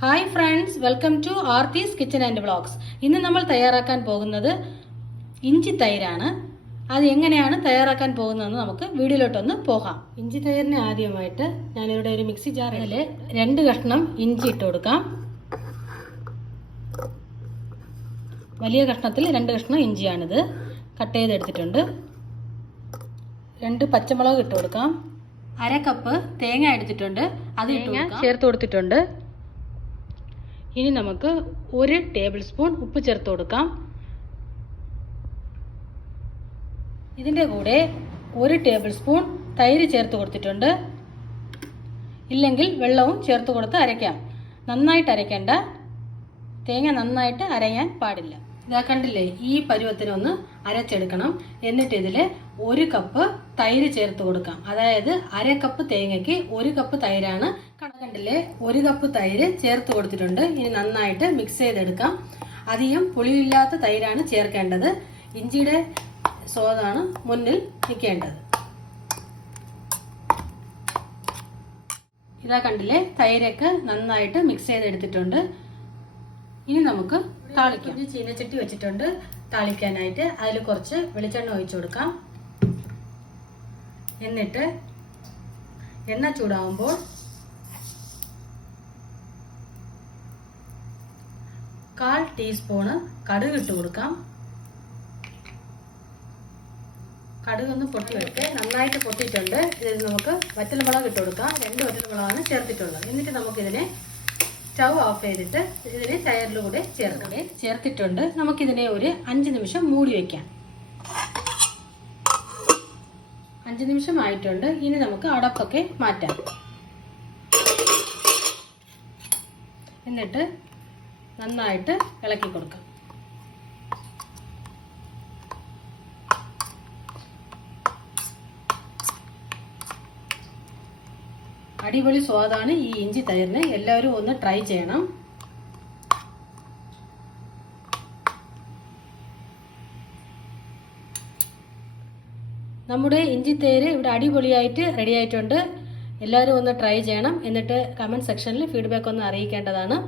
Hi friends, welcome to Aarthi's kitchen and vlogs. ഇന്ന് നമ്മൾ തയ്യാറാക്കാൻ പോകുന്നത് ഇഞ്ചി തൈരാണ്. അത് എങ്ങനെയാണ് തയ്യാറാക്കാൻ പോകുന്നതെന്ന് നമുക്ക് വീഡിയോയിലോട്ടൊന്ന് പോകാം. ഇഞ്ചി തൈരിന് ആദ്യമായിട്ട് ഞാനിവിടെ ഒരു മിക്സി ജാറിൽ 2 കഷ്ണം ഇഞ്ചി ഇട്ട് കൊടുക്കാം. വലിയ കഷ്ണത്തിൽ 2 കഷ്ണം ഇഞ്ചിയാണിത്. കട്ട് ചെയ്തെടുത്തിട്ടുണ്ട്. 2 പച്ചമുളക് ഇട്ട് കൊടുക്കാം. 1/2 കപ്പ് തേങ്ങ എടുത്തിട്ടുണ്ട്. അത് ചേർത്ത് കൊടുത്തിട്ടുണ്ട്. ഇനി നമുക്ക് 1 ടേബിൾ സ്പൂൺ ഉപ്പ് ചേർത്ത് കൊടുക്കാം. ഇതിൻ്റെ കൂടെ 1 ടേബിൾ സ്പൂൺ തൈര് ചേർത്ത് കൊടുത്തിട്ടുണ്ട്. ഇല്ലെങ്കിൽ വെള്ളവും ചേർത്ത് കൊടുത്ത് അരയ്ക്കാം. നന്നായിട്ട് അരയ്ക്കേണ്ട, തേങ്ങ നന്നായിട്ട് അരയാൻ പാടില്ല. ഇതാ കണ്ടില്ലേ, ഈ പരുവത്തിനൊന്ന് അരച്ചെടുക്കണം. എന്നിട്ട് ഇതിൽ 1 കപ്പ് തൈര് ചേർത്ത് കൊടുക്കാം. അതായത് 1/2 കപ്പ് തേങ്ങയ്ക്ക് 1 കപ്പ് തൈരാണ്. കണ്ടില്ലേ, 1 കപ്പ് തൈര് ചേർത്ത് കൊടുത്തിട്ടുണ്ട്. ഇനി നന്നായിട്ട് മിക്സ് ചെയ്തെടുക്കാം. അധികം പുളിയില്ലാത്ത തൈരാണ് ചേർക്കേണ്ടത്. ഇഞ്ചിയുടെ സ്വാദാണ് മുന്നിൽ നിൽക്കേണ്ടത്. ഇതാ കണ്ടില്ലേ, തൈരൊക്കെ നന്നായിട്ട് മിക്സ് ചെയ്തെടുത്തിട്ടുണ്ട്. ഇനി നമുക്ക് താളിക്കാം. ചീനച്ചട്ടി വെച്ചിട്ടുണ്ട് താളിക്കാനായിട്ട്. അതിൽ കുറച്ച് വെളിച്ചെണ്ണ ഒഴിച്ചു കൊടുക്കാം. എന്നിട്ട് എണ്ണ ചൂടാവുമ്പോൾ കാൽ ടീസ്പൂണ് കടുക് ഇട്ട് കൊടുക്കാം. കടുക് ഒന്ന് പൊട്ടി വെച്ച് നന്നായിട്ട് പൊട്ടിയിട്ടുണ്ട്. ഇതിൽ നമുക്ക് വറ്റൽമുളക് ഇട്ട് കൊടുക്കാം. 2 വറ്റൽമുളകാണ് ചേർത്തിട്ടുള്ളത്. എന്നിട്ട് നമുക്കിതിനെ സ്റ്റൗ ഓഫ് ചെയ്തിട്ട് ഇതിനെ തൈരിലൂടെ ചേർത്തിട്ടുണ്ട്. നമുക്കിതിനെ ഒരു 5 നിമിഷം മൂടി വയ്ക്കാം. 5 നിമിഷം ആയിട്ടുണ്ട്. ഇനി നമുക്ക് അടപ്പൊക്കെ മാറ്റാം. എന്നിട്ട് നന്നായിട്ട് ഇളക്കി കൊടുക്കാം. അടിപൊളി സ്വാദാണ് ഈ ഇഞ്ചി തൈരിന്. എല്ലാവരും ഒന്ന് ട്രൈ ചെയ്യണം. നമ്മുടെ ഇഞ്ചി തൈര് ഇവിടെ അടിപൊളിയായിട്ട് റെഡി ആയിട്ടുണ്ട്. എല്ലാവരും ഒന്ന് ട്രൈ ചെയ്യണം. എന്നിട്ട് കമൻറ്റ് സെക്ഷനിൽ ഫീഡ്ബാക്ക് ഒന്ന് അറിയിക്കേണ്ടതാണ്.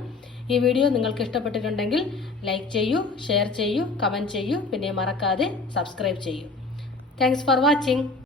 ഈ വീഡിയോ നിങ്ങൾക്ക് ഇഷ്ടപ്പെട്ടിട്ടുണ്ടെങ്കിൽ ലൈക്ക് ചെയ്യൂ, ഷെയർ ചെയ്യൂ, കമൻറ്റ് ചെയ്യൂ. പിന്നെ മറക്കാതെ സബ്സ്ക്രൈബ് ചെയ്യൂ. Thanks for watching.